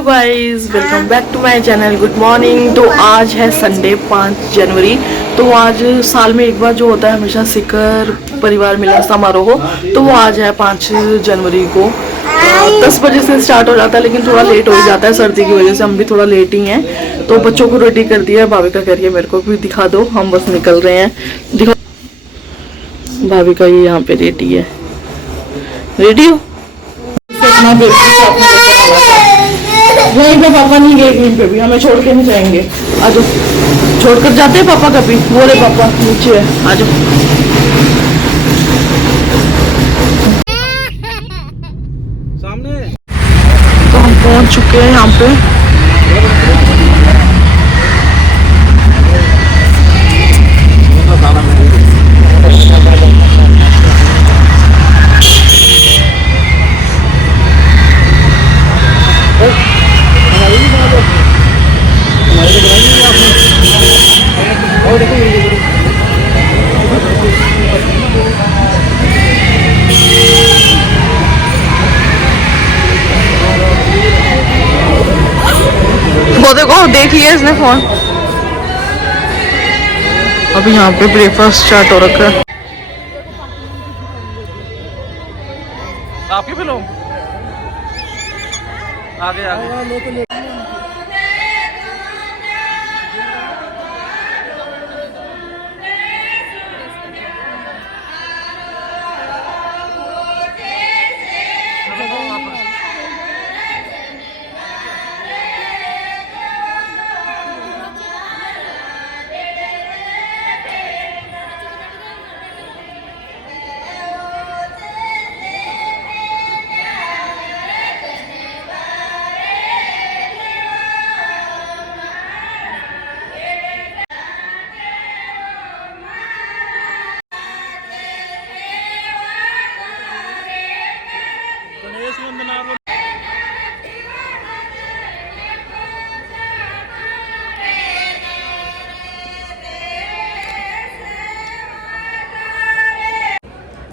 Hello guys, welcome back to my channel. Good morning. तो आज है संडे 5 जनवरी। तो आज साल में एक बार जो होता है हमेशा शिखर परिवार मिलन समारोह, तो वो आज है 5 जनवरी को। 10 बजे से स्टार्ट हो जाता है, लेकिन थोड़ा लेट हो ही जाता है सर्दी की वजह से। हम भी थोड़ा लेट ही हैं। तो बच्चों को रेडी कर दिया है। भाभी का कह रही है मेरे को भी दिखा दो, हम बस निकल रहे हैं। दिखो भाभी का ये यहाँ पे रेडी है। रेडी हो? वहीं पे पापा नहीं गए, कहीं पे भी हमें छोड़ के नहीं जाएंगे। आ जाओ, छोड़ कर जाते हैं पापा कभी? बोले पापा नीचे है, आ जाओ। सामने तो हम पहुंच चुके हैं यहाँ पे। वो देखो, देख लिया इसने फोन। अभी यहाँ पे ब्रेकफास्ट स्टार्ट हो रखा है। आपकी फिल्म आगे आगे।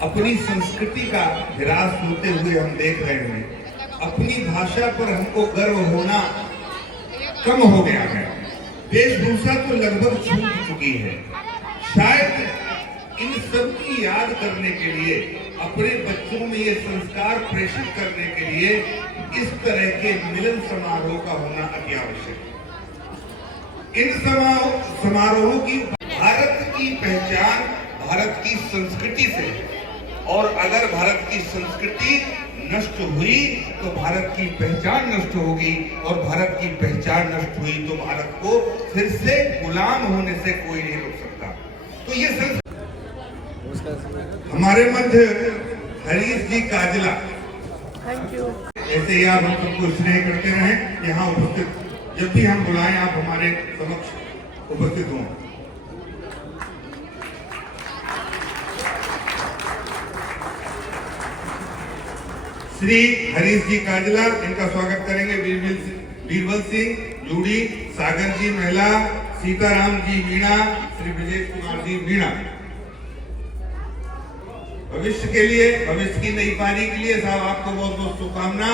अपनी संस्कृति का विरास होते हुए हम देख रहे हैं। अपनी भाषा पर हमको गर्व होना कम हो गया है। वेशभूषा तो लगभग छूट चुकी है। शायद इन सब की याद करने के लिए, अपने बच्चों में ये संस्कार प्रेषित करने के लिए इस तरह के मिलन समारोह का होना अति आवश्यक है। इन समारोहों की भारत की पहचान भारत की संस्कृति से है, और अगर भारत की संस्कृति नष्ट हुई तो भारत की पहचान नष्ट होगी, और भारत की पहचान नष्ट हुई तो भारत को फिर से गुलाम होने से कोई नहीं रोक सकता। तो ये हमारे मध्य हरीश जी काजला, थैंक यू। ऐसे ही आप हम सबको स्नेह करते रहें। यहाँ उपस्थित जब भी हम बुलाएं आप हमारे समक्ष उपस्थित हों। श्री हरीश जी काजला, इनका स्वागत करेंगे बीरबल सिंह जूड़ी, सागर जी महिला, सीताराम जी मीणा, श्री विजय कुमार जी मीणा। भविष्य के लिए, भविष्य की नई पारी के लिए साहब आपको बहुत बहुत शुभकामना।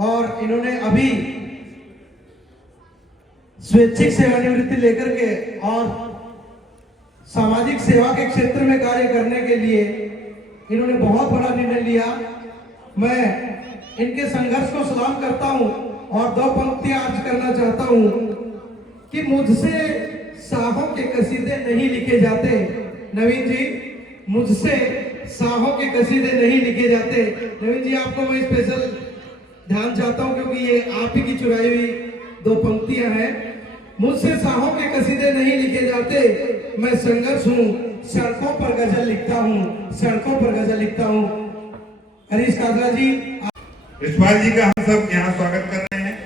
और इन्होंने अभी स्वैच्छिक सेवानिवृत्ति लेकर के और सामाजिक सेवा के क्षेत्र में कार्य करने के लिए इन्होंने बहुत बड़ा निर्णय लिया। मैं इनके संघर्ष को सलाम करता हूं और 2 पंक्तियां अर्ज करना चाहता हूं कि मुझसे साहों के कसीदे नहीं लिखे जाते। नवीन जी, मुझसे साहों के कसीदे नहीं लिखे जाते। नवीन जी, आपको मैं स्पेशल ध्यान चाहता हूं क्योंकि ये आप ही की चुराई हुई 2 पंक्तियां हैं। मुझसे साहों के कसीदे नहीं लिखे जाते, मैं संघर्ष हूं, सड़कों पर गजल लिखता हूं, सड़कों पर गजल लिखता हूं। हरीश काजला जी, यशपाल जी का हम सब यहाँ स्वागत कर रहे हैं।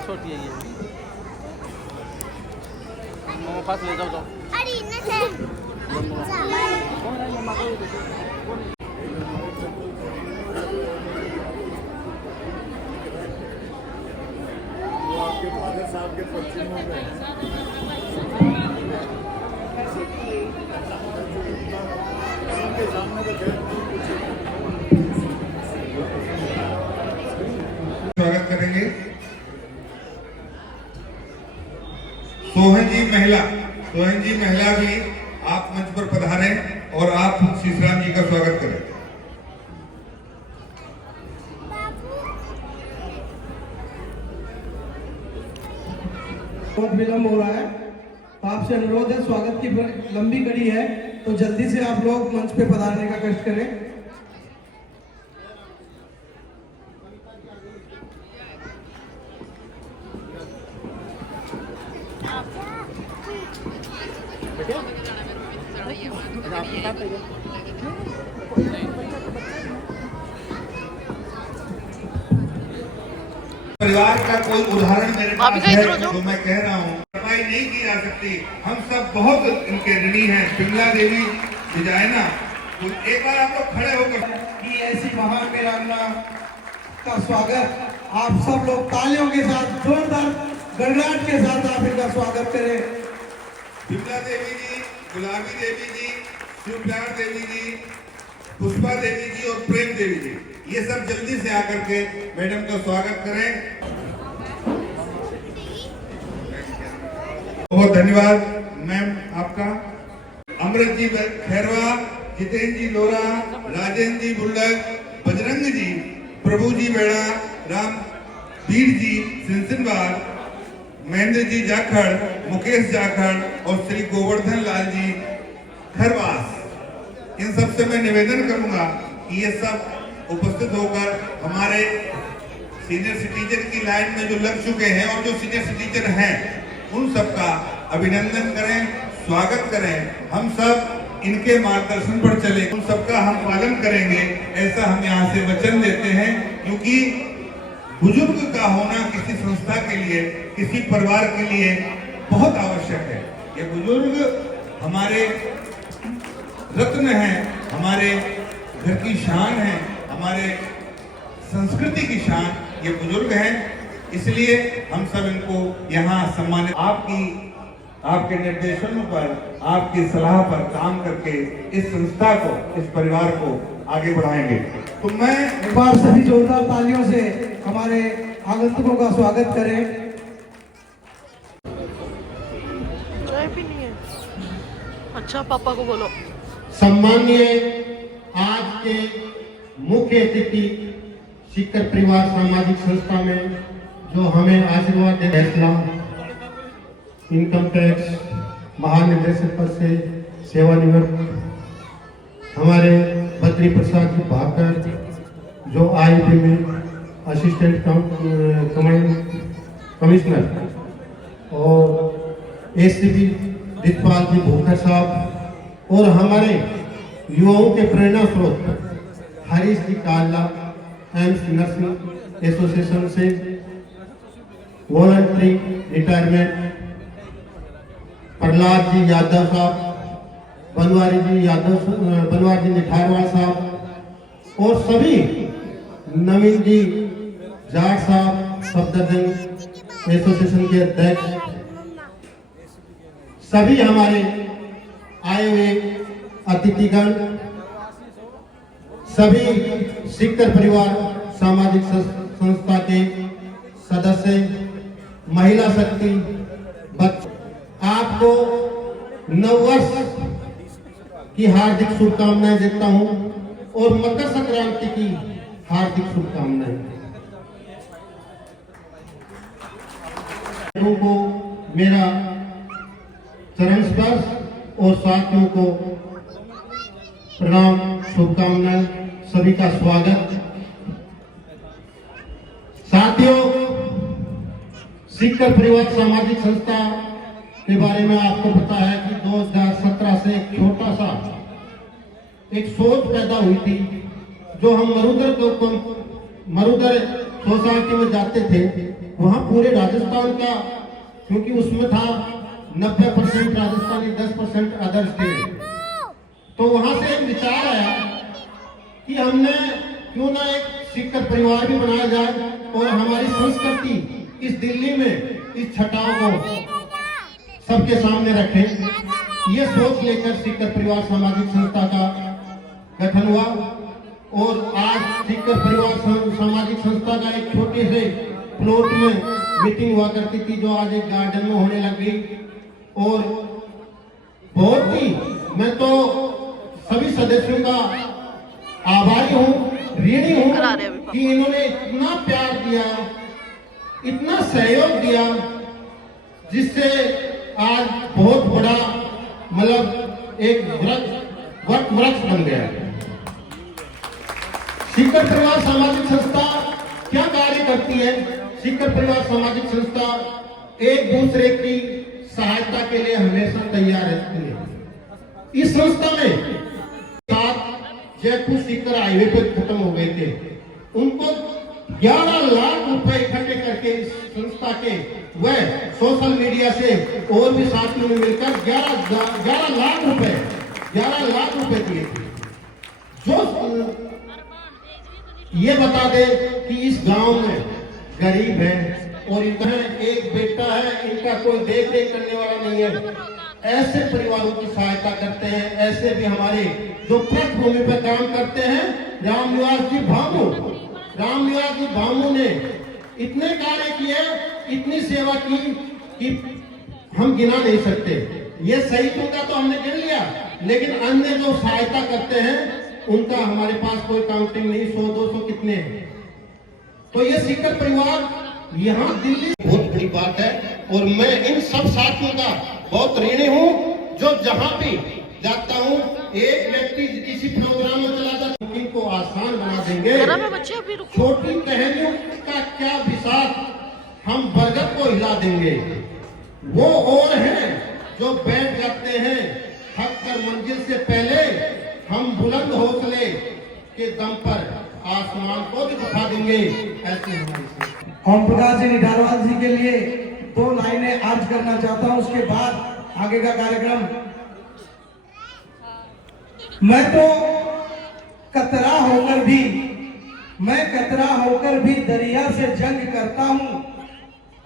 छोटी है ये। पास ले जाओ जाओ। स्वागत करेंगे सोहन जी महिला भी आप मंच पर पधारें और आप शीशराम जी का स्वागत करें। बहुत विलम्ब हो रहा है तो आपसे अनुरोध है, स्वागत की लंबी कड़ी है तो जल्दी से आप लोग मंच पे पधारने का कष्ट करें। परिवार का कोई उदाहरण मेरे पास है तो मैं कह रहा हूँ, भरपाई नहीं की जा सकती। हम सब बहुत इनके ऋणी हैं। बिमला देवी विजयना, एक बार आप लोग खड़े होकर कि ऐसी महान वीरांगना का स्वागत आप सब लोग तालियों के साथ, जोरदार गड़गड़ाहट के साथ आप इनका स्वागत करें। बिमला देवी जी, गुलाबी देवी जी, शिवप्यार देवी जी, पुष्पा देवी जी और प्रेम देवी जी, ये सब जल्दी से आकर के मैडम का स्वागत करें। बहुत धन्यवाद मैम आपका। अमृत जी खैरवा, जितेंद्र जी लोरा, राजेंद्र जी बुल्लक, बजरंग जी, प्रभु जी बेड़ा, रामवीर जी सिंसिनवार, महेंद्र जी जाखड़, मुकेश जाखड़ और श्री गोवर्धन लाल जी खरवास, इन सबसे मैं निवेदन करूंगा कि ये सब उपस्थित होकर हमारे सीनियर सिटीजन की लाइन में जो लग चुके हैं और जो सीनियर सिटीजन हैं उन सबका अभिनंदन करें, स्वागत करें। हम सब इनके मार्गदर्शन पर चले, उन सबका हम पालन करेंगे, ऐसा हम यहाँ से वचन देते हैं। क्योंकि बुजुर्ग का होना किसी संस्था के लिए, किसी परिवार के लिए बहुत आवश्यक है। ये बुजुर्ग हमारे रत्न हैं, हमारे घर की शान है, हमारे संस्कृति की शान ये बुजुर्ग हैं। इसलिए हम सब इनको यहाँ सम्मानित, आपके निर्देशनों पर, आपकी सलाह पर काम करके इस संस्था को, इस परिवार को आगे बढ़ाएंगे। तो मैं एक बार सभी जोरदार तालियों से हमारे आगंतुकों का स्वागत करें। चाय पीनी है? अच्छा, पापा को बोलो। सम्मानीय आज के मुख्य अतिथि सीकर परिवार सामाजिक संस्था में जो हमें आशीर्वाद दे, फैसला इनकम टैक्स महानिदेशक पद से सेवानिवृत्त हमारे बद्री प्रसाद जी भाकर जो आईपी में असिस्टेंट कमिश्नर और एसीपी दितपाल जी भूखर साहब और हमारे युवाओं के प्रेरणा स्रोत हरीश जी काला एम्स नर्सिंग एसोसिएशन से वॉलंटरी रिटायरमेंट, प्रहलाद जी यादव साहब, बनवारी जी निठारवाल साहब और सभी नवीन जी जाट साहब, सफदरजंग एसोसिएशन के अध्यक्ष, सभी हमारे आए हुए अतिथिगण, सभी सीकर परिवार सामाजिक संस्था के सदस्य, महिला शक्ति, आपको नववर्ष की हार्दिक शुभकामनाएं देता हूं और मकर संक्रांति की हार्दिक शुभकामनाएं। को मेरा चरण स्पर्श और साथियों को प्रणाम, शुभकामनाएं, सभी का स्वागत। साथियों, सीकर परिवार सामाजिक संस्था के बारे में आपको पता है कि 2017 से एक छोटा सा एक सोच पैदा हुई थी। जो हम मरुदर सोसाइटी में जाते थे, वहां पूरे राजस्थान का, क्योंकि उसमें था 90% राजस्थानी, 10% अदर स्टेट। तो वहां से एक विचार आया कि हमने क्यों ना एक सिक्कर परिवार भी बनाया जाए और हमारी संस्कृति इस दिल्ली में इस छटाओं को सबके सामने रखें। ये सोच लेकर सिक्कर परिवार सामाजिक संस्था का गठन हुआ और आज सिक्कर परिवार सामाजिक संस्था का एक छोटे से प्लॉट में मीटिंग हुआ करती थी, जो आज एक गार्डन में होने लग गई। और बहुत ही मैं तो सभी सदस्यों का आभारी हूँ, ऋणी हूँ कि इन्होंने इतना प्यार दिया, इतना सहयोग दिया, जिससे आज बहुत बड़ा मतलब एक वृक्ष बन गया। सिक्कर परिवार सामाजिक संस्था क्या कार्य करती है? सिक्कर परिवार सामाजिक संस्था एक दूसरे की सहायता के लिए हमेशा तैयार रहती है। इस संस्था में साथ जयपुर सीकर हाईवे पे खत्म हो गए थे, उनको 11 लाख रुपए इकट्ठे करके इस संस्था के वह सोशल मीडिया से और भी साथियों ने मिलकर 11 लाख रुपए दिए थे। जो ये बता दे कि इस गांव में गरीब है और इनका एक बेटा है, इनका कोई देख रेख करने वाला नहीं है, ऐसे परिवारों की सहायता करते हैं। ऐसे भी हमारे जो पृष्ठभूमि पर काम करते हैं, रामनिवास जी भामू ने इतने कार्य किए, इतनी सेवा की कि हम गिना नहीं सकते। ये शहीदों का तो हमने गिन लिया, लेकिन अन्य जो सहायता करते हैं उनका हमारे पास कोई काउंटिंग नहीं, 100-200 कितने हैं। तो ये सिक्कर परिवार यहाँ दिल्ली बहुत बड़ी बात है और मैं इन सब साथियों का बहुत ऋणी हूँ, जो जहाँ भी जाता हूँ एक व्यक्ति किसी प्रोग्राम में चला जाता है, इनको आसान बना देंगे। छोटी टहनियों का क्या विशाल, हम बरगद को हिला देंगे। वो और हैं जो बैठ जाते हैं थक कर मंजिल से पहले, हम बुलंद हौसले के दम पर आसमान को भी दिखा देंगे। ऐसे हमारी ओम प्रकाश जी निडारवाल जी के लिए 2 लाइनें अर्ज करना चाहता हूं, उसके बाद आगे का कार्यक्रम। मैं कतरा होकर भी दरिया से जंग करता हूं।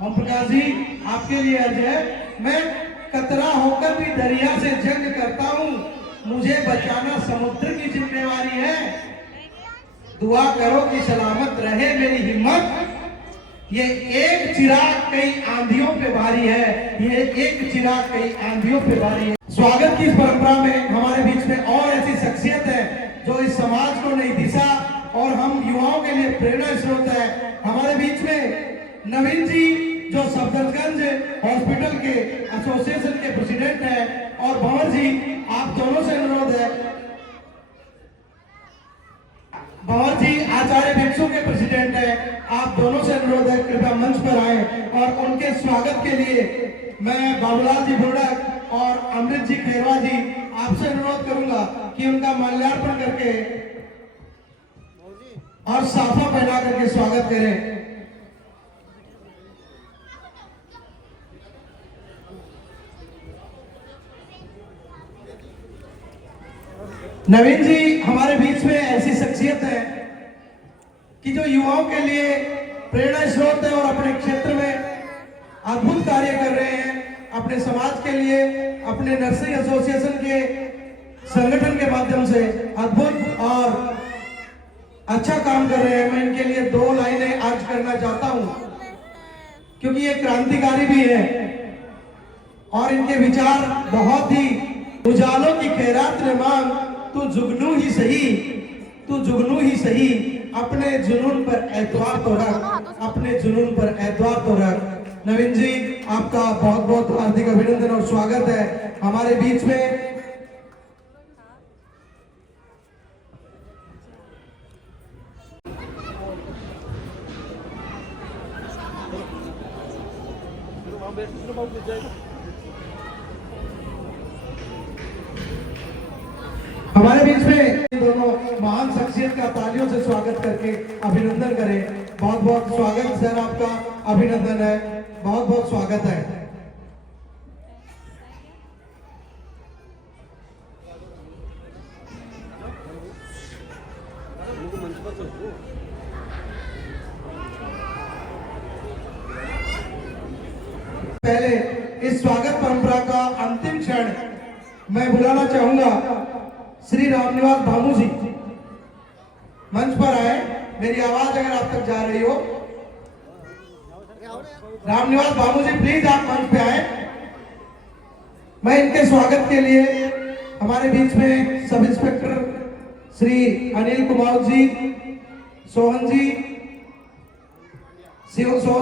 ओम प्रकाश जी आपके लिए अर्ज है, मैं कतरा होकर भी दरिया से जंग करता हूं, मुझे बचाना समुद्र की जिम्मेवारी है। दुआ करो कि सलामत रहे मेरी हिम्मत। ये एक चिराग कई आंधियों पे भारी है, ये एक चिराग कई आंधियों पे भारी है। स्वागत की इस परंपरा में हमारे बीच में और ऐसी शख्सियत है जो इस समाज को नई दिशा और हम युवाओं के लिए प्रेरणा स्रोत है। हमारे बीच में नवीन जी जो सफदरजंग हॉस्पिटल के एसोसिएशन के प्रेसिडेंट है, और भंवर जी आप दोनों से अनुरोध है, भंवर जी आचार्य भिक्षु के प्रेसिडेंट है, आप दोनों से अनुरोध है कृपया मंच पर आए। और उनके स्वागत के लिए मैं बाबूलाल जी बुर्डक और अमृत जी खेरवा जी आपसे अनुरोध करूंगा कि उनका माल्यार्पण करके और साफा पहना करके स्वागत करें। नवीन जी हमारे बीच में ऐसी शख्सियत है कि जो युवाओं के लिए प्रेरणा स्रोत है और अपने क्षेत्र में अद्भुत कार्य कर रहे हैं। अपने समाज के लिए अपने नर्सिंग एसोसिएशन के संगठन के माध्यम से अद्भुत और अच्छा काम कर रहे हैं। मैं इनके लिए 2 लाइनें अर्ज करना चाहता हूं, क्योंकि ये क्रांतिकारी भी है और इनके विचार बहुत ही उजालों की खैरात ने मांग, तू जुगनू ही सही, अपने जुनून पर एतवार तो रख, अपने जुनून पर एतवार तो रख। नवीन जी आपका बहुत बहुत हार्दिक अभिनंदन और स्वागत है हमारे बीच में। हमारे बीच में दोनों महान शख्सियत का तालियों से स्वागत करके अभिनंदन करें। बहुत बहुत स्वागत सर, आपका अभिनंदन है, बहुत बहुत स्वागत है। पहले इस स्वागत परंपरा का अंतिम क्षण मैं बुलाना चाहूंगा श्री रामनिवास भामू जी मंच पर आए। मेरी आवाज अगर आप तक जा रही हो, रामनिवास भामू जी प्लीज आप मंच पे आए। मैं इनके स्वागत के लिए हमारे बीच में सब इंस्पेक्टर श्री अनिल कुमार जी, सोहन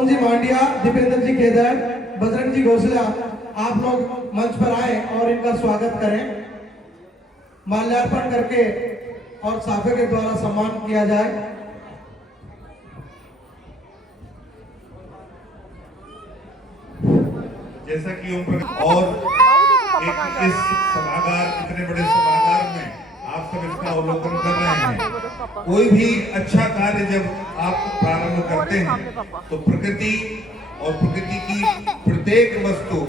जी मांडिया, दीपेंद्र जी केदार, बजरंग जी घोषला, आप लोग मंच पर आए और इनका स्वागत करें। माल्यार्पण करके और साफे के द्वारा सम्मान किया जाए। जैसा कि और इस सभागार, इतने बड़े सभागार में आप सब इसका अवलोकन कर रहे हैं। कोई भी अच्छा कार्य जब आप प्रारंभ करते हैं तो प्रकृति और प्रकृति की प्रत्येक वस्तु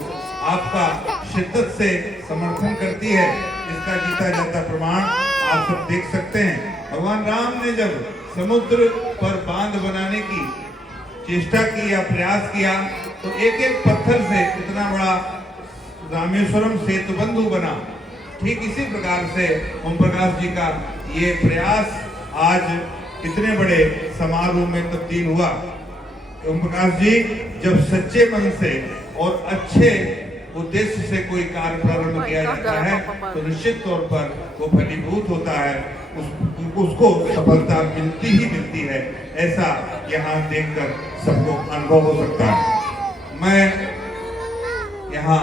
आपका शिद्दत से समर्थन करती है। इसका जीता जाता प्रमाण आप सब देख सकते हैं। भगवान राम ने जब समुद्र पर बांध बनाने की चेष्टा की या प्रयास किया तो एक एक पत्थर से इतना बड़ा रामेश्वरम सेतु बंधु बना। ठीक इसी प्रकार से ओम प्रकाश जी का ये प्रयास आज इतने बड़े समारोह में तब्दील हुआ। ओम प्रकाश जी जब सच्चे मन से और अच्छे उद्देश्य से कोई कार्य प्रारंभ किया जाता है तो निश्चित तौर पर वो फलीभूत होता है, उसको सफलता मिलती ही मिलती है। ऐसा यहाँ देखकर सबको अनुभव हो सकता है। मैं यहाँ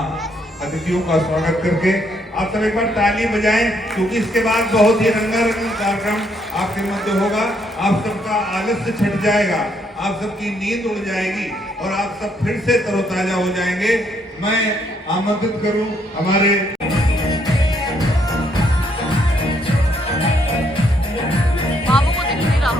अतिथियों का स्वागत करके आप सब एक बार ताली बजाएं, क्योंकि इसके बाद बहुत ही रंगारंग कार्यक्रम आपके मध्य होगा। आप सबका आलस्य छट जाएगा, आप सबकी नींद उड़ जाएगी और आप सब फिर से तरोताजा हो जाएंगे। मैं आमंत्रित करूं हमारे बाबू को दिख नहीं रहा।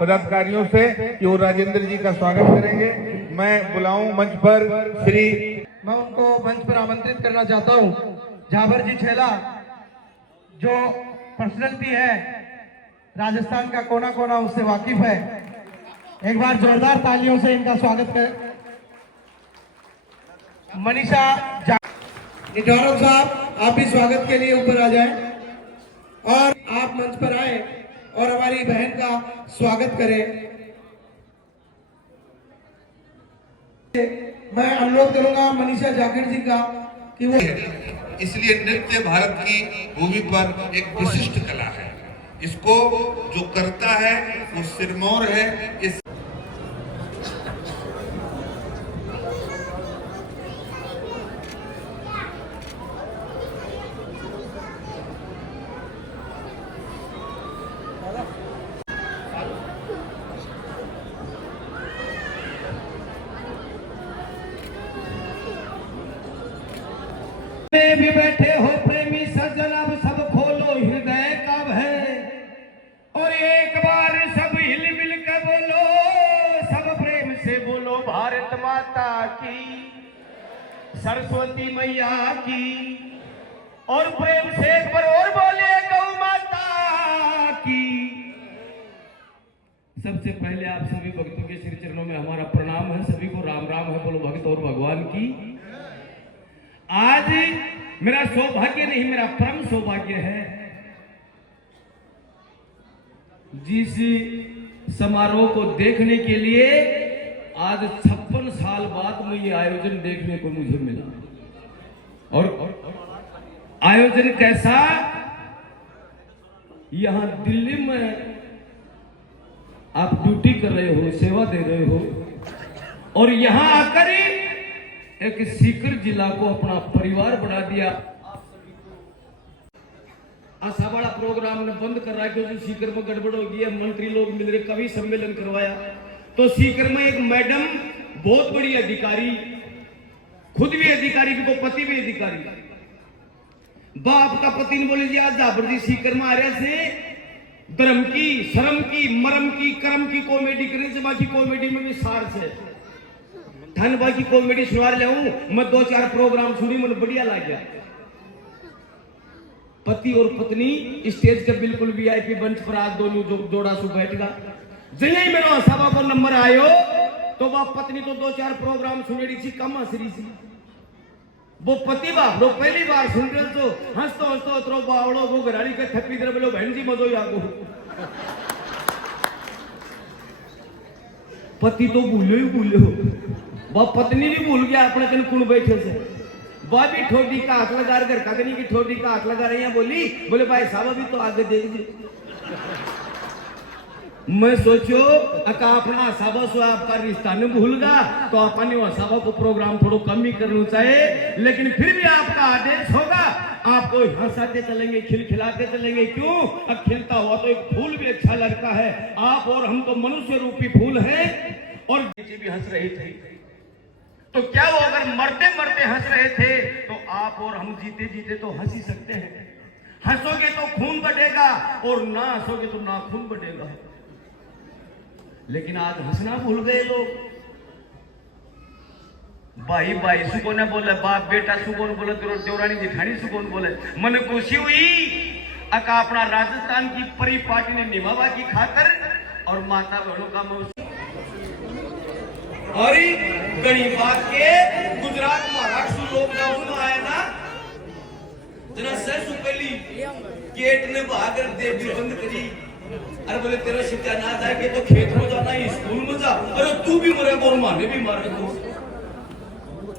पदाधिकारियों से कि वो राजेंद्र जी का स्वागत करेंगे। मैं बुलाऊं मंच पर श्री, मैं उनको मंच पर आमंत्रित करना चाहता हूं झाबर जी छेला, जो पर्सनैलिटी है राजस्थान का कोना कोना उससे वाकिफ है। एक बार जोरदार तालियों से इनका स्वागत करें। मनीषा निटौरव साहब, आप भी स्वागत के लिए ऊपर आ जाएं और आप मंच पर आए और हमारी बहन का स्वागत करें। मैं अनुरोध करूंगा मनीषा जाकिर जी का कि वो, इसलिए नृत्य भारत की भूमि पर एक विशिष्ट कला है। इसको जो करता है वो सिरमौर है। इस सरस्वती मैया की। और प्रेम से एक बार और बोले गौ माता की। सबसे पहले आप सभी भक्तों के श्री चरणों में हमारा प्रणाम है, सभी को राम राम है, बोलो भक्त और भगवान की। आज मेरा सौभाग्य नहीं, मेरा परम सौभाग्य है, जिस समारोह को देखने के लिए आज 56 साल बाद में ये आयोजन देखने को मुझे मिला। और आयोजन कैसा, यहां दिल्ली में आप ड्यूटी कर रहे हो, सेवा दे रहे हो, और यहां आकर एक सीकर जिला को अपना परिवार बना दिया। आशा वाला प्रोग्राम ने बंद कर रहा है क्योंकि सीकर में गड़बड़ हो गई है, मंत्री लोग मिल रहे, कवि सम्मेलन करवाया तो सीकर में एक मैडम बहुत बड़ी अधिकारी, खुद भी अधिकारी को पति भी अधिकारी, बाप का पति ने बोले जी आज जाबर जी सीकर में आ रहे से धर्म की, शर्म की, मरम की, कर्म की कॉमेडी करने से बाकी कॉमेडी में भी सार से धनबा की कॉमेडी सुना रहा हूं मैं। 2-4 प्रोग्राम सुनी, मुझे बढ़िया लग गया। पति और पत्नी स्टेज के बिल्कुल वीआईपी मंच पर आज दोनों जोड़ा सु बैठगा। जैसे ही मेरा सभा को नंबर आयो तो वह पत्नी तो 2-4 प्रोग्राम सुनेड़ी थी, कम हंसरी थी। वो पति बाप लो पहली बार सुन रहे तो हंसतो हंसतो उतरो बावड़ो वो घराड़ी के थप्पी दर बोलो बहन जी मजो यागो। पति तो भूलो ही भूलो, वह पत्नी भी भूल गया अपने कन कुण बैठे से। वह भी ठोडी का हाथ लगा घर कगनी की ठोडी का हाथ लगा रही है, बोले भाई साहब अभी तो आगे देख जी। मैं सोचो अका अपना हसाबा सो आपका रिश्ता नहीं भूलगा तो अपने हसाबा को प्रोग्राम थोड़ा कम ही करना चाहिए, लेकिन फिर भी आपका आदेश होगा, आपको हंसाते चलेंगे, खिलखिलाते चलेंगे। क्यों? अब खिलता हुआ तो एक फूल भी अच्छा लगता है। आप और हम तो मनुष्य रूपी फूल हैं। और नीचे भी हंस रही थी तो क्या वो अगर मरते मरते हंस रहे थे तो आप और हम जीते जीते तो हंस ही सकते हैं। हंसोगे तो खून बढ़ेगा और ना हंसोगे तो ना खून बढ़ेगा। लेकिन आज हंसना भूल गए लोग। भाई भाई सुकोने बोले, बाप बेटा सुकोन बोले, देवरानी जेठानी सुकोन बोले। मन खुशी हुई अका अपना राजस्थान की परिपाटी ने निभावा की खातर और माता बहनों का मौसम। और गरीब बात के गुजरात महाराष्ट्र लॉकडाउन में आया ना जना सर सुपेली गेट ने भागर देवी बंद करी। अरे बोले तेरा शिक्षा ना जाए तो खेत में जाना, स्कूल में जा। अरे तू भी मरे बोल माने भी मारे तो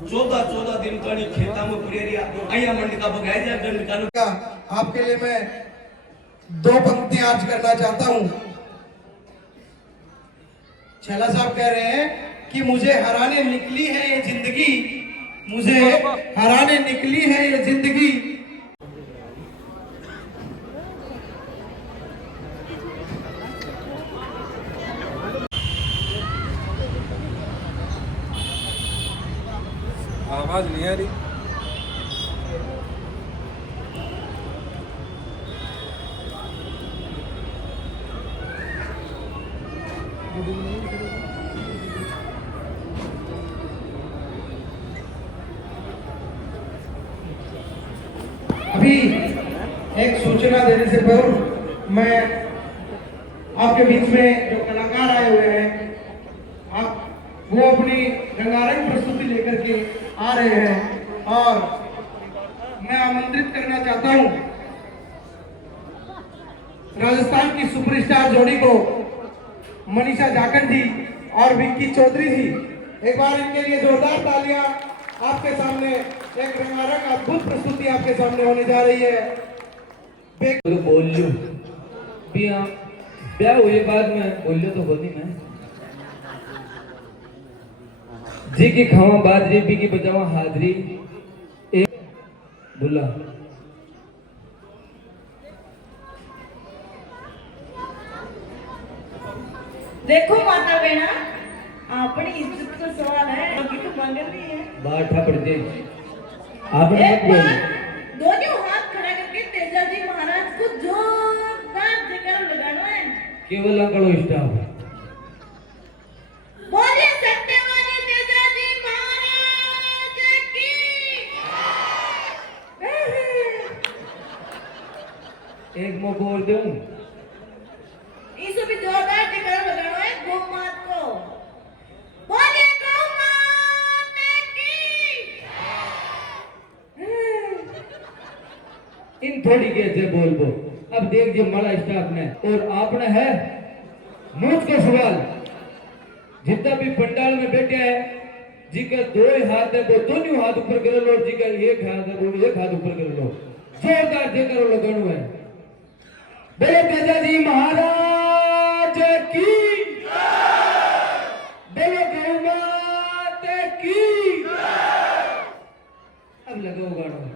14 दिन कणी खेता में पड़ी रिया आया मंडी का बगाया जा दंड का। आपके लिए मैं 2 पंक्ति आज करना चाहता हूं। छैला साहब कह रहे हैं कि मुझे हराने निकली है ये जिंदगी, मुझे हराने निकली है ये जिंदगी। आवाज नहीं आ रही। अभी एक सूचना देने से पूर्व मैं आपके बीच में जो कलाकार आए हुए हैं आप वो अपनी रंगारंग प्रस्तुति लेकर के आ रहे हैं और मैं आमंत्रित करना चाहता हूं राजस्थान की सुपरस्टार जोड़ी को, मनीषा जाखड़ जी और विक्की चौधरी जी। एक बार इनके लिए जोरदार तालियां। आपके सामने एक रंगारंग अद्भुत प्रस्तुति आपके सामने होने जा रही है। बोल लूं ब्याह हुए बाद में बोलियो तो होती मैं जी की खावा बाजरी पी की बजावा हाजरी एक बुला। देखो माता बेना अपनी इज्जत का सवाल है, अभी तो मंगल नहीं है। बाठा पड़ दे आपने एक बार दोनों हाथ खड़ा करके तेजा जी महाराज को जोरदार जयकारा लगाना है। केवल अंकल स्टाफ बोलिए सत्यवादी तेजा जी महाराज की। एक मौका और दूं। इसे भी जोरदार टिकर बजाना है गौ मात को। बोलिए गौ मात की। इन थोड़ी के से बोल बो। अब देख जो माला स्टाफ ने और आपने है मुझको सवाल जितना भी पंडाल में बैठे हैं जी का दो हाथ है वो दोनों हाथ ऊपर कर लो और जी का एक हाथ है वो एक हाथ ऊपर कर लो जोरदार देकर लगानो है। बोलो तेजा जी महाराज की बोलो गौ माता की। अब लगाओ गाना।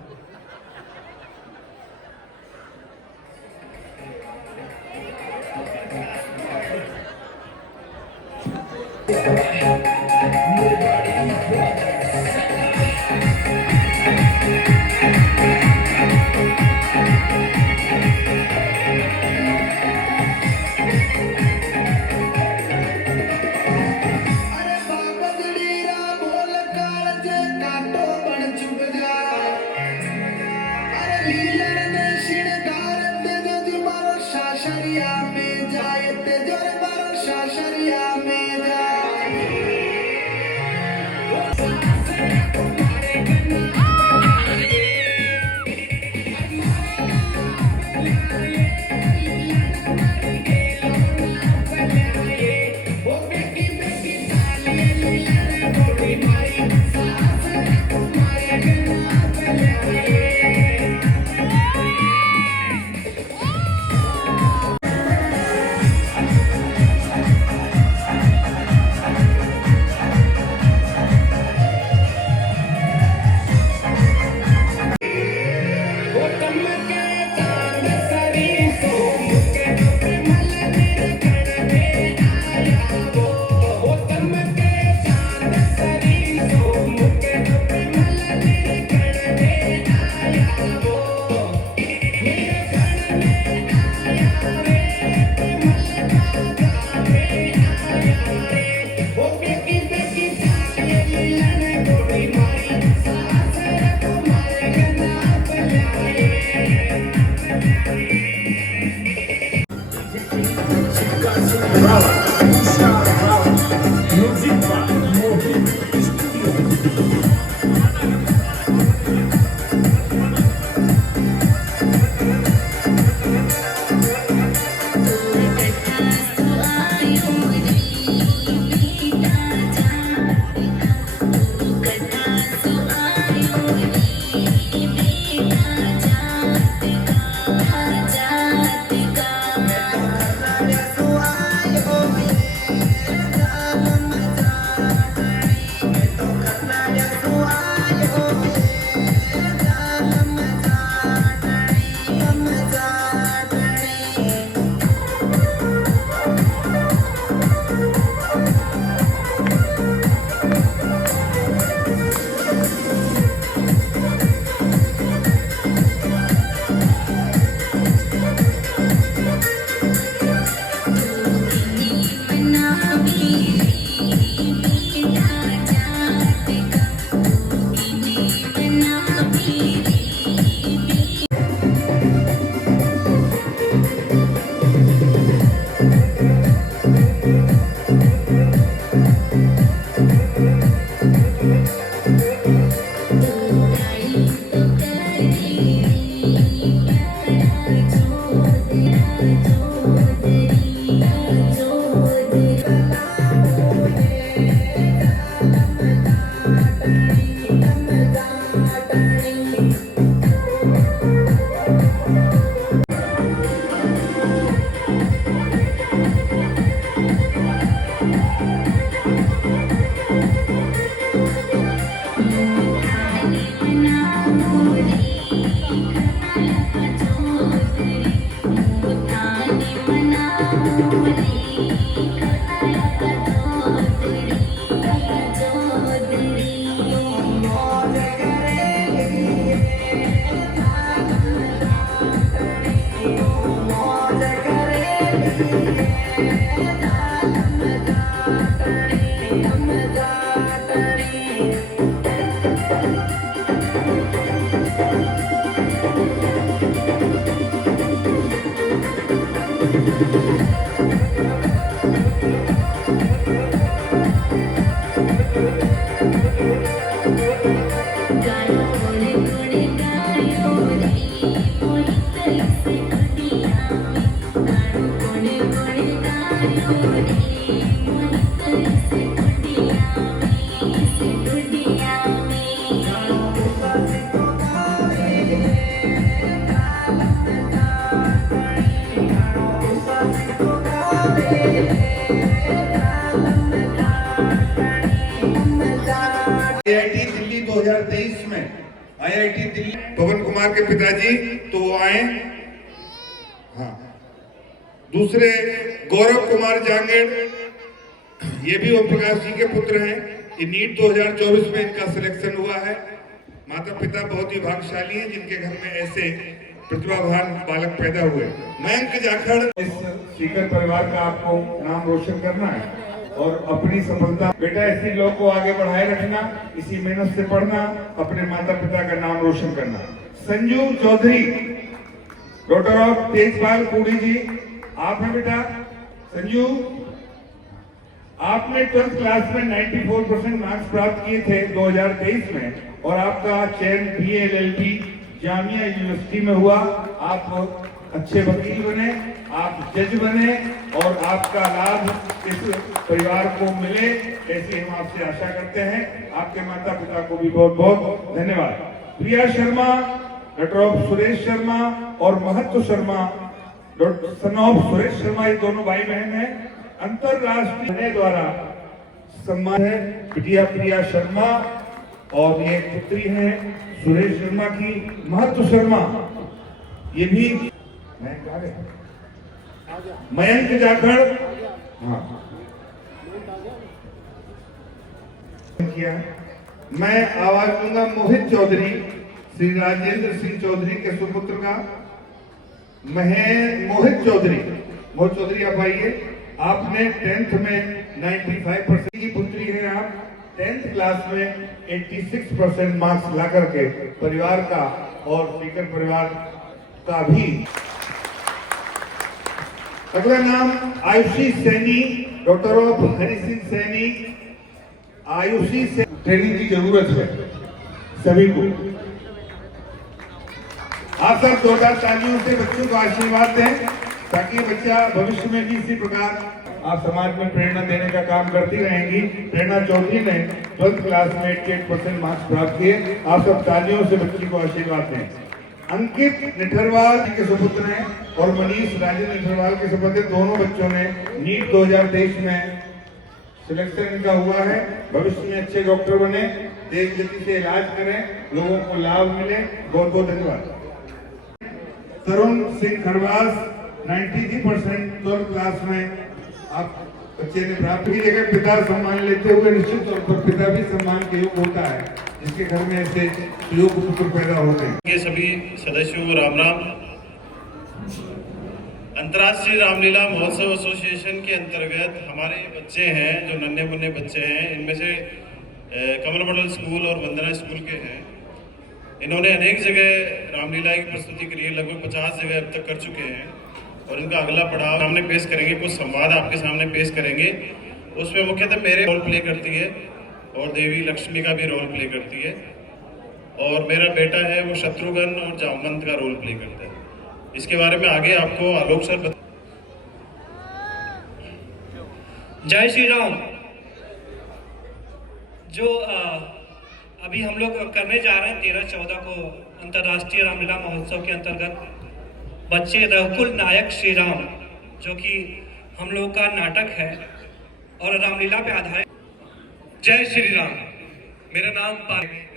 अरे बाबा जड़ीरा बोल काल जे काटो बन चुक जा। अरे लीलन ने शिणगार ते जो मारो शाशरिया में जाए ते जो मारो शाशरिया में जाए। आईआईटी दिल्ली 2023 में आईआईटी दिल्ली पवन कुमार के पिताजी तो वो आए। हाँ, दूसरे गौरव कुमार जांगेड़, ये भी ओम प्रकाश जी के पुत्र हैं। ये नीट 2024 में इनका सिलेक्शन हुआ है। माता पिता बहुत ही भाग्यशाली हैं जिनके घर में ऐसे प्रतिभावान बालक पैदा हुए। मयंक जाखड़, इस सीकर परिवार का आपको नाम रोशन करना है और अपनी सफलता, बेटा ऐसी लोग को आगे बढ़ाए रखना, इसी मेहनत से पढ़ना, अपने माता पिता का नाम रोशन करना। संजू चौधरी, डॉटर ऑफ तेजपाल कुड़ी जी, आप हैं बेटा संजू। आपने 12th क्लास में 94% मार्क्स प्राप्त किए थे 2023 में और आपका चयन BA LLB जामिया यूनिवर्सिटी में हुआ। आप अच्छे वकील बने, आप जज बने और आपका लाभ इस परिवार को मिले, ऐसी हम आपसे आशा करते हैं। आपके माता पिता को भी बहुत बहुत धन्यवाद। प्रिया शर्मा, डॉक्टर ऑफ सुरेश शर्मा और महत्व शर्मा, सन ऑफ सुरेश शर्मा, ये दोनों भाई बहन हैं। अंतरराष्ट्रीय द्वारा सम्मान है बिटिया प्रिया शर्मा और ये पुत्री है सुरेश शर्मा की, महत्व शर्मा, ये भी मयंक जाखड़, हाँ किया। मैं आवाज दूंगा मोहित चौधरी, श्री राजेंद्र सिंह चौधरी के सुपुत्र का। मोहित चौधरी आप आइए। आपने 10th में 95% की पुत्री है। आप 10th क्लास में 86% मार्क्स ला करके परिवार का और सीकर परिवार का भी। अगला नाम आयुषी सैनी, डॉक्टर ऑफ हरि सिंह सैनी। आयुषी से ट्रेनिंग की जरूरत है सभी को। आप सब जोरदार तालियों से बच्चों को आशीर्वाद दें ताकि बच्चा भविष्य में भी इसी प्रकार आप समाज में प्रेरणा देने का काम करती रहेंगी। प्रेरणा चौधरी ने 12th क्लास में 88% मार्क्स प्राप्त किए। आप सब तालियों से बच्ची को आशीर्वाद दें। अंकित निठरवाल के सुपुत्र हैं और मनीष राजेंद्र निठरवाल के सुपुत्र। दोनों बच्चों ने नीट 2023 में सिलेक्शन इनका हुआ है। भविष्य में अच्छे डॉक्टर बने, तेज गति से इलाज करें, लोगों को लाभ मिले। बहुत बहुत धन्यवाद। तरुण सिंह खरवास, 93% 12th क्लास में आप बच्चे ने प्राप्त की। जगह पिता सम्मान लेते हुए निश्चित तौर पर पिता भी सम्मान के योग होता है जिसके घर में ऐसे योग पुत्र पैदा होते हैं। के सभी सदस्यों को राम राम। अंतर्राष्ट्रीय रामलीला महोत्सव एसोसिएशन के अंतर्गत हमारे बच्चे हैं जो नन्हे मुन्ने बच्चे हैं, इनमें से कमल मॉडल स्कूल और वंदना स्कूल के हैं। इन्होंने अनेक जगह रामलीला की प्रस्तुति के लिए लगभग 50 जगह अब तक कर चुके हैं और इनका अगला पड़ाव सामने पेश करेंगे। कुछ संवाद आपके सामने पेश करेंगे। उसमें मुख्यतः मेरे रोल प्ले करती है और देवी लक्ष्मी का भी रोल प्ले करती है और मेरा बेटा है वो शत्रुघ्न और जामवंत का रोल प्ले करता है। इसके बारे में आगे आपको आलोक सर जय श्री राम। जो अभी हम लोग करने जा रहे हैं 13-14 को अंतर्राष्ट्रीय रामलीला महोत्सव के अंतर्गत बच्चे रघुकुल नायक श्री राम, जो कि हम लोग का नाटक है और रामलीला पे आधारित। जय श्री राम। मेरा नाम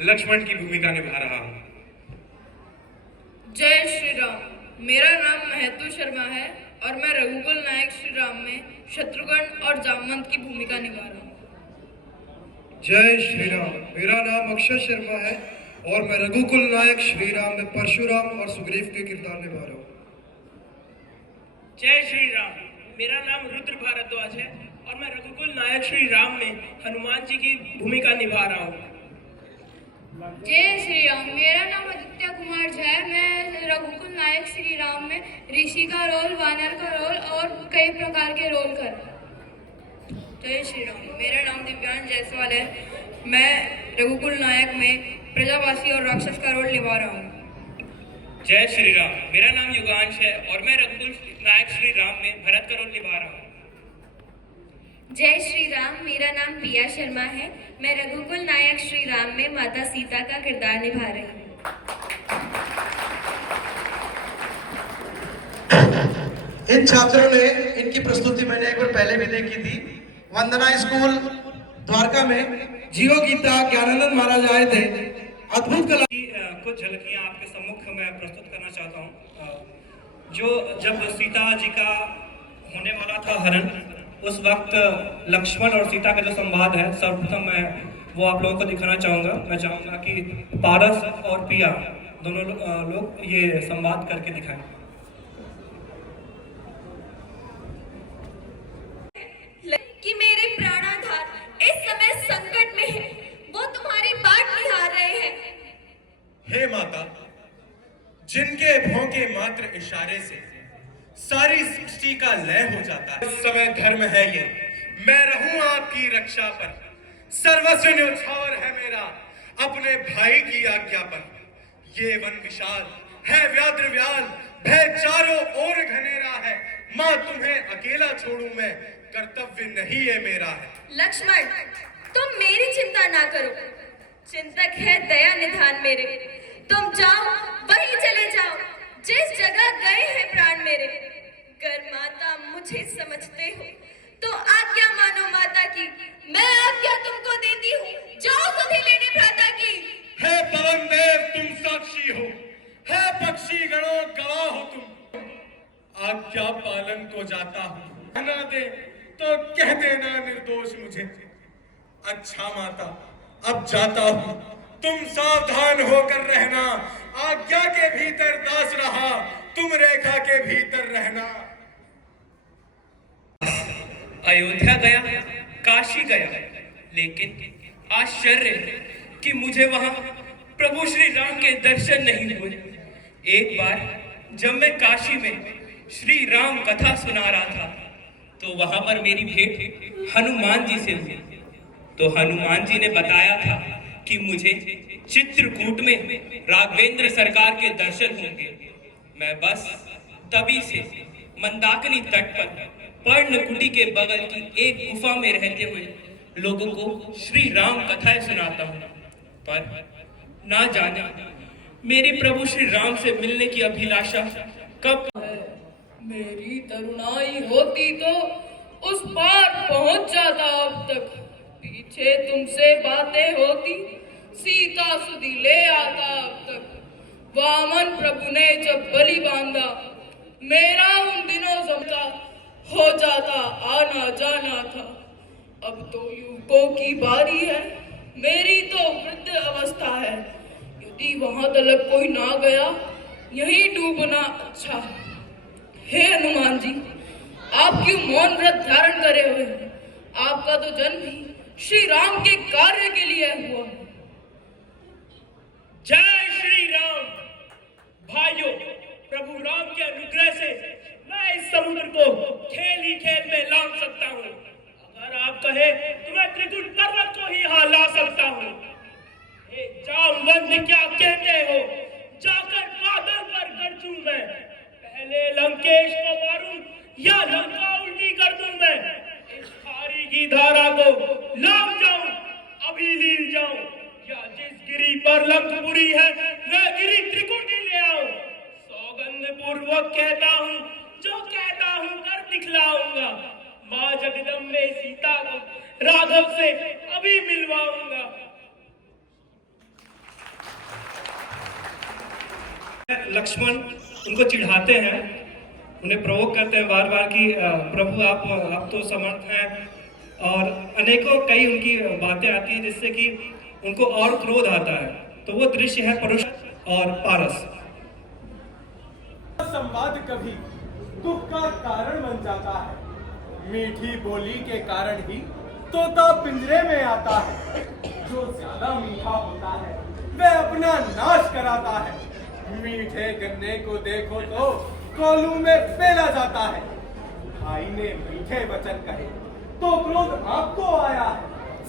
लक्ष्मण की भूमिका निभा रहा हूँ। जय श्री राम। मेरा नाम महतू शर्मा है और मैं रघुकुल नायक श्री राम में शत्रुघ्न और जामवंत की भूमिका निभा रहा हूँ। जय श्री राम। मेरा नाम अक्षय शर्मा है और मैं रघुकुल नायक श्री राम में परशुराम और सुग्रीव के किरदार निभा रहा हूँ। जय श्री राम। मेरा नाम रुद्र भारद्वाज है और मैं रघुकुल नायक श्री राम में हनुमान जी की भूमिका निभा रहा हूँ। जय श्री राम। मेरा नाम आदित्य कुमार झा है। मैं रघुकुल नायक श्री राम में ऋषि का रोल, वानर का रोल और कई प्रकार के रोल कर। जय श्री राम। मेरा नाम दिव्यांश जायसवाल है। मैं रघुकुल नायक में प्रजावासी और राक्षस का रोल निभा रहा हूँ। जय श्री राम। मेरा नाम युगांश है और मैं रघुकुल नायक श्री राम में भरत का रोल निभा रहा हूँ। जय श्री राम। मेरा नाम पिया शर्मा है। मैं रघुकुल नायक श्री राम में माता सीता का किरदार निभा रही हूँ। इन छात्रों ने इनकी प्रस्तुति मैंने एक बार पहले भी देखी थी। वंदना स्कूल द्वारका में जीव गीता ज्ञानानंद महाराज आए थे। अद्भुत कला की कुछ झलकियां आपके सम्मुख मैं प्रस्तुत करना चाहता हूं। जो जब सीता जी का होने वाला था हरण, उस वक्त लक्ष्मण और सीता का जो संवाद है, सर्वप्रथम मैं वो आप लोगों को दिखाना चाहूंगा। मैं चाहूंगा कि पारस और पिया दोनों लोग ये संवाद करके दिखाएं। कि मेरे प्राणाधार इस समय संकट में है, वो तुम्हारी बाट निहार रहे हैं। हे माता, जिनके भौंके मात्र इशारे से सारी सृष्टि का लय हो जाता है, उस समय धर्म है ये, मैं रहूं आपकी रक्षा पर। सर्वस्व न्यौछावर है मेरा अपने भाई की आज्ञा पर। ये वन विशाल है व्याद्र व्याल, भय चारों ओर घनेरा है। माँ तुम्हें अकेला छोड़ूं मैं, कर्तव्य नहीं ये मेरा है। लक्ष्मण, तुम मेरी चिंता ना करो, चिंतक है दया निधान मेरे। तुम जाओ, वहीं चले जाओ जिस जगह गए हैं प्राण मेरे। गर माता मुझे समझते हो तो आज्ञा मानो माता की, मैं आज्ञा तुमको देती हूँ। जाओ सभी लेने भ्राता की। है पवन देव तुम साक्षी हो, है पक्षी गणों गवाह हो तुम। आज्ञा पालन को जाता हूँ, कहना दे तो कह देना निर्दोष मुझे। अच्छा माता, अब जाता हूँ, तुम सावधान होकर रहना। आज्ञा के भीतर दास रहा, तुम रेखा के भीतर रहना। अयोध्या गया, काशी गया, लेकिन आश्चर्य कि मुझे वहां प्रभु श्री राम के दर्शन नहीं हुए। एक बार जब मैं काशी में श्री राम कथा सुना रहा था, तो वहां पर मेरी भेंट हनुमान जी से हुई। तो हनुमान जी ने बताया था कि मुझे चित्रकूट में राघवेंद्र सरकार के दर्शन होंगे। मैं बस तभी से मंदाकिनी तट पर पर्णकुटी के बगल की एक गुफा में रहते हुए लोगों को श्री राम कथाएं सुनाता हूँ। पर ना जाने मेरी प्रभु श्री राम से मिलने की अभिलाषा कब मेरी तरुणाई होती तो उस पार पहुंच जाता अब तक। पीछे तुमसे बातें होती, सीता सुधी ले आता अब तक। वामन प्रभु ने जब बलि बांधा, मेरा उन दिनों जमता हो जाता आना जाना था। अब तो युवकों की बारी है, मेरी तो वृद्ध अवस्था है। यदि वहां तलक कोई ना गया, यही डूबना अच्छा है। हे हनुमान जी, आप क्यों मौन व्रत धारण करे हुए हैं? आपका तो जन्म ही श्री राम के कार्य के लिए हुआ है। जय श्री राम। भाइयों, प्रभु राम के अनुग्रह से मैं इस समुद्र को खेल ही खेल में लांघ सकता हूँ। अगर आप कहे तो मैं त्रिकुट पर्वत को ही ला सकता हूँ। जामवंत क्या कहते हो, जाकर बादल पर गरजूं मैं। पहले लंकेश को मारूं या लंका उल्टी कर दूं मैं। इस खारी की धारा को लांघ जाऊं, अभी लील जाऊं, या जिस गिरी पर लंकपुरी है वह गिरी त्रिकुट ही ले आऊं। सौगंध पूर्वक कहता हूं, जो कहता हूं कर दिखलाऊंगा। माँ जगदम्बे सीता को राघव से अभी मिलवाऊंगा। लक्ष्मण उनको चिढ़ाते हैं, उन्हें प्रोवोक करते हैं बार बार कि प्रभु आप तो समर्थ हैं, और अनेकों कई उनकी बातें आती हैं जिससे कि उनको और क्रोध आता है। तो वो दृश्य है परुष और पारस। संवाद कभी दुख का कारण बन जाता है। मीठी बोली के कारण ही तोता पिंजरे में आता है। जो ज्यादा मीठा होता है वह अपना नाश कराता है। मीठे गन्ने को देखो तो कोलू में पेला जाता है। भाई ने मीठे वचन कहे तो क्रोध आपको आया है।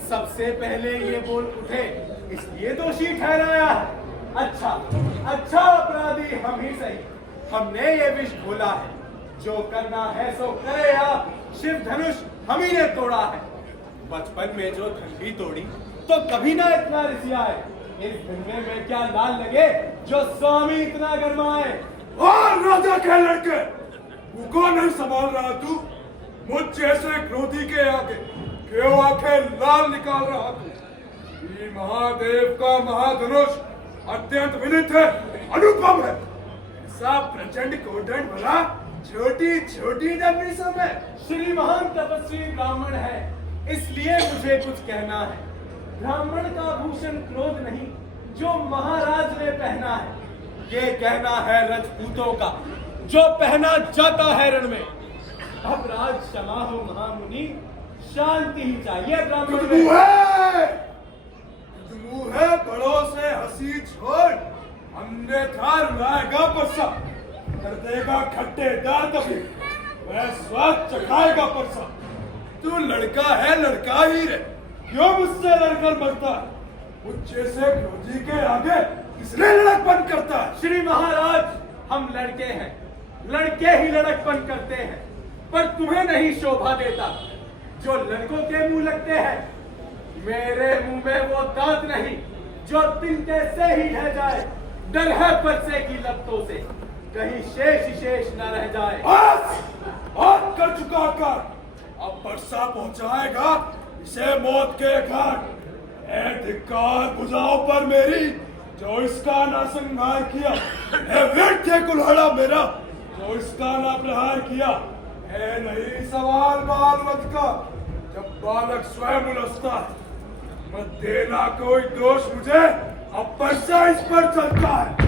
सबसे पहले ये बोल उठे इसलिए दोषी ठहराया है। अच्छा अपराधी हम ही सही, हमने ये विष घोला है। जो करना है सो करे आप, शिव धनुष हम ही ने तोड़ा है। बचपन में जो ठंडी तोड़ी तो कभी ना इतना रिसियाए। इस धुएं में क्या लाल लगे जो स्वामी इतना गरमाए। और राजा के लड़के को नहीं संभाल रहा तू, मुझ जैसे क्रोधी के आगे क्यों आंखें लाल निकाल रहा तू। ये महादेव का महाधनुष अत्यंत विनित है, अनुपम है। ऐसा प्रचंड कोदंड भला छोटी छोटी डमरी सब है। श्री महान तपस्वी ब्राह्मण है इसलिए मुझे कुछ कहना है। ब्राह्मण का भूषण क्रोध नहीं जो महाराज ने पहना है। ये कहना है राजपूतों का जो पहना जाता है रण में। अब राज क्षमा हो महामुनि, शांति ही चाहिए ब्राह्मण में। है बड़ों से हंसी छोड़, अन्यथा लाएगा परसा, कर देगा खट्टेदार तभी, वह स्वाद चखाएगा परसा। तू लड़का है, लड़का ही रे, क्यों मुझसे लड़कर मरता है? मुझ जैसे क्रोधी के आगे किसने लड़कपन करता है? श्री महाराज हम लड़के हैं, लड़के ही लड़कपन करते हैं, पर तुम्हें नहीं शोभा देता जो लड़कों के मुंह लगते हैं। मेरे मुंह में वो दांत नहीं जो तिनके से ही ढह जाए। डर है परसे की लपटों से कहीं शेष न रह जाए। बहुत कर चुका कर, अब परसा पहुंचाएगा इसे मौत के घाट। ऐ धिक्कार बुझाओ पर मेरी जो इसका ना संहार किया, ऐ व्यर्थ है कुल्हाड़ा मेरा जो इसका ना प्रहार किया। है नहीं सवाल बाल वध का जब बालक स्वयं उलझता है, मत देना कोई दोष मुझे, अब परसा इस पर चलता है।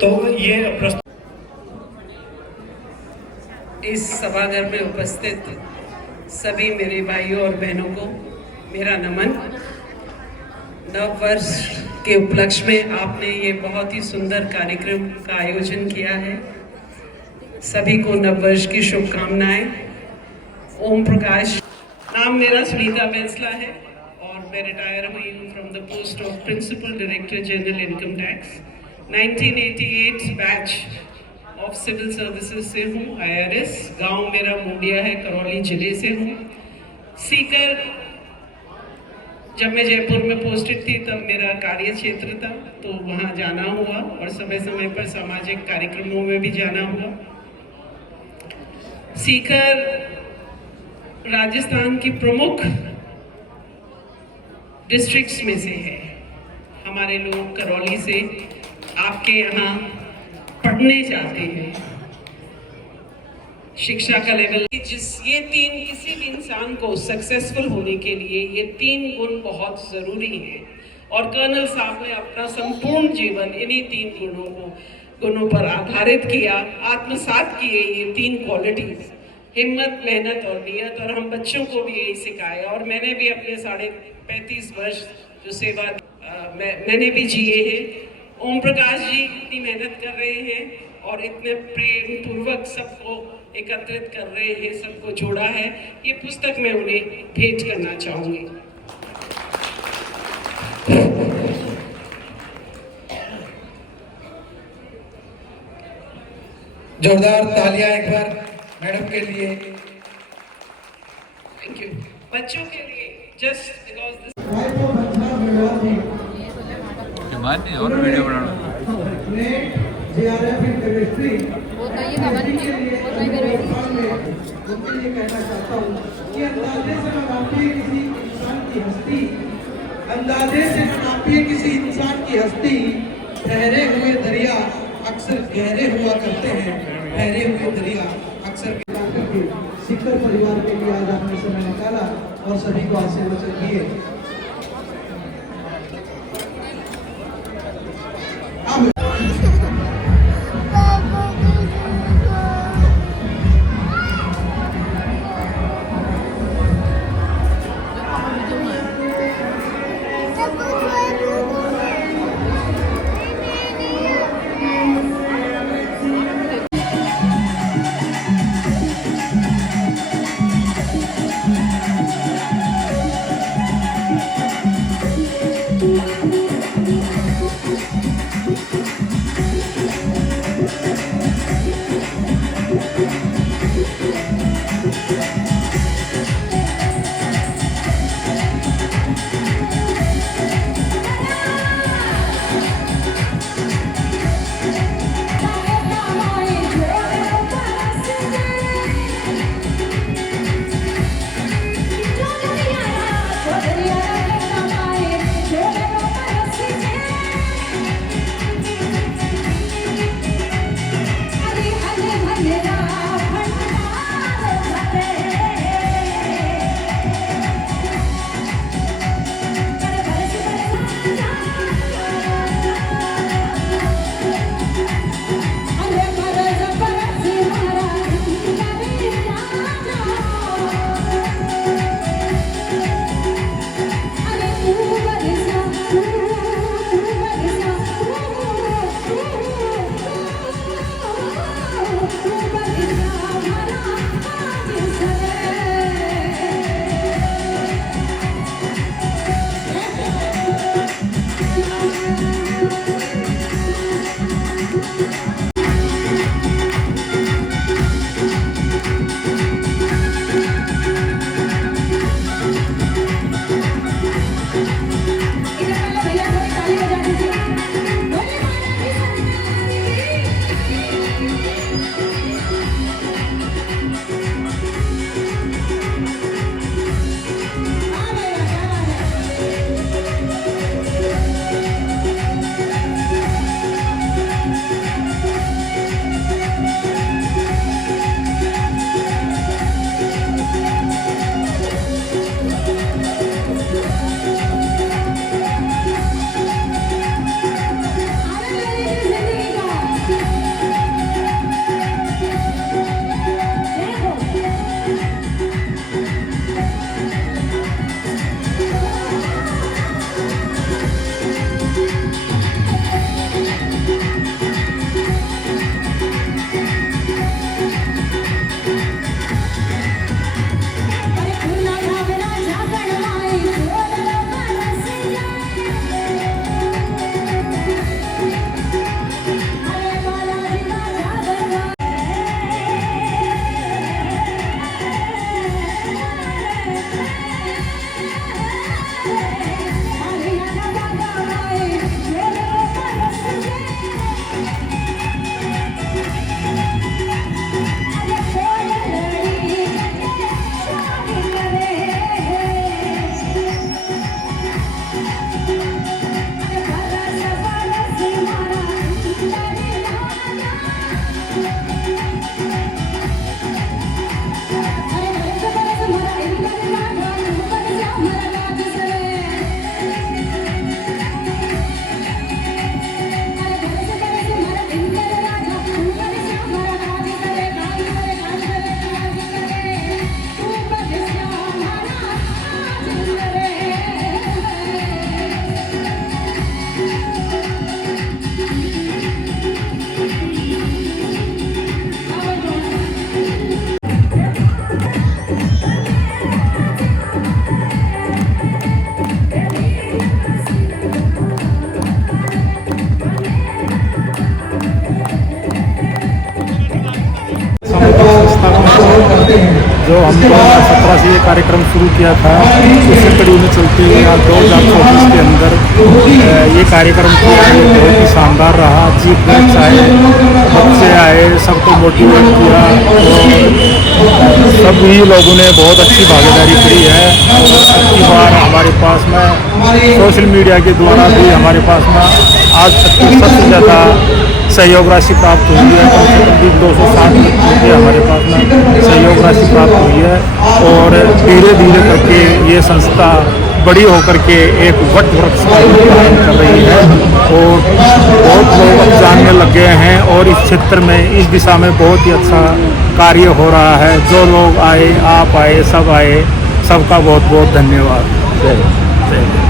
तो ये इस सभागार में उपस्थित सभी मेरे भाइयों और बहनों को मेरा नमन। नव वर्ष के उपलक्ष्य में आपने ये बहुत ही सुंदर कार्यक्रम का आयोजन किया है। सभी को नव वर्ष की शुभकामनाएं। ओम प्रकाश नाम मेरा सुनीता बैंसला है और मैं रिटायर हुई हूँ from the post of principal director general income tax. 1988 batch of civil services से हूँ। IRS गांव मेरा मुंडिया है, करौली जिले से हूँ। सीकर जब मैं जयपुर में पोस्टेड थी तब मेरा कार्य क्षेत्र था, तो वहाँ जाना हुआ और समय समय पर सामाजिक कार्यक्रमों में भी जाना हुआ। सीकर राजस्थान की प्रमुख डिस्ट्रिक्ट्स में से है। हमारे लोग करौली से आपके यहाँ पढ़ने जाते हैं। शिक्षा का लेवल ये तीन, किसी भी इंसान को सक्सेसफुल होने के लिए ये तीन गुण बहुत जरूरी है और कर्नल साहब ने अपना संपूर्ण जीवन इन्हीं तीन गुणों पर आधारित किया, आत्मसात किए ये तीन क्वालिटीज, हिम्मत, मेहनत और नियत। और हम बच्चों को भी यही सिखाया और मैंने भी अपने 35 वर्ष जो सेवा मैंने भी जिए हैं। ओम प्रकाश जी इतनी मेहनत कर रहे हैं और इतने प्रेम पूर्वक सबको एकत्रित कर रहे हैं, सबको जोड़ा है। ये पुस्तक मैं उन्हें भेंट करना चाहूंगी। जोरदार तालियां एक बार मैडम के लिए। Thank you. बच्चों के लिए जस्ट बिकॉज और video banana JRF in chemistry के लिए ये कहना चाहता हूँ कि अंदाजे से नापिए किसी इंसान की हस्ती, अंदाजे से नापिए किसी इंसान की हस्ती। ठहरे हुए दरिया अक्सर गहरे हुआ करते हैं, ठहरे हुए दरिया अक्सर करके सीकर परिवार के लिए आज आपने समय निकाला और सभी को आशीर्वाद दिए। 2017 से ये कार्यक्रम शुरू किया था, उसी कड़ी में चलते हुए आज 2024 के अंदर ये कार्यक्रम किया है। बहुत ही शानदार रहा। चीफ गेस्ट आए, बच्चे आए, सबको मोटिवेट किया और सभी लोगों ने बहुत अच्छी भागीदारी करी है। और अब की बार हमारे पास में सोशल मीडिया के द्वारा भी हमारे पास में आज तक की सबसे ज़्यादा सहयोग राशि प्राप्त हुई है। कम से कम भी 260 रुपये हमारे पास में सहयोग राशि प्राप्त हुई है। और धीरे धीरे करके ये संस्था बड़ी होकर के एक वट वृक्ष का रूप धारण कर रही है और बहुत लोग अब जानने लग गए हैं और इस क्षेत्र में, इस दिशा में बहुत ही अच्छा कार्य हो रहा है। जो लोग आए, आप आए, सब आए, सबका बहुत बहुत धन्यवाद। जय हिंद।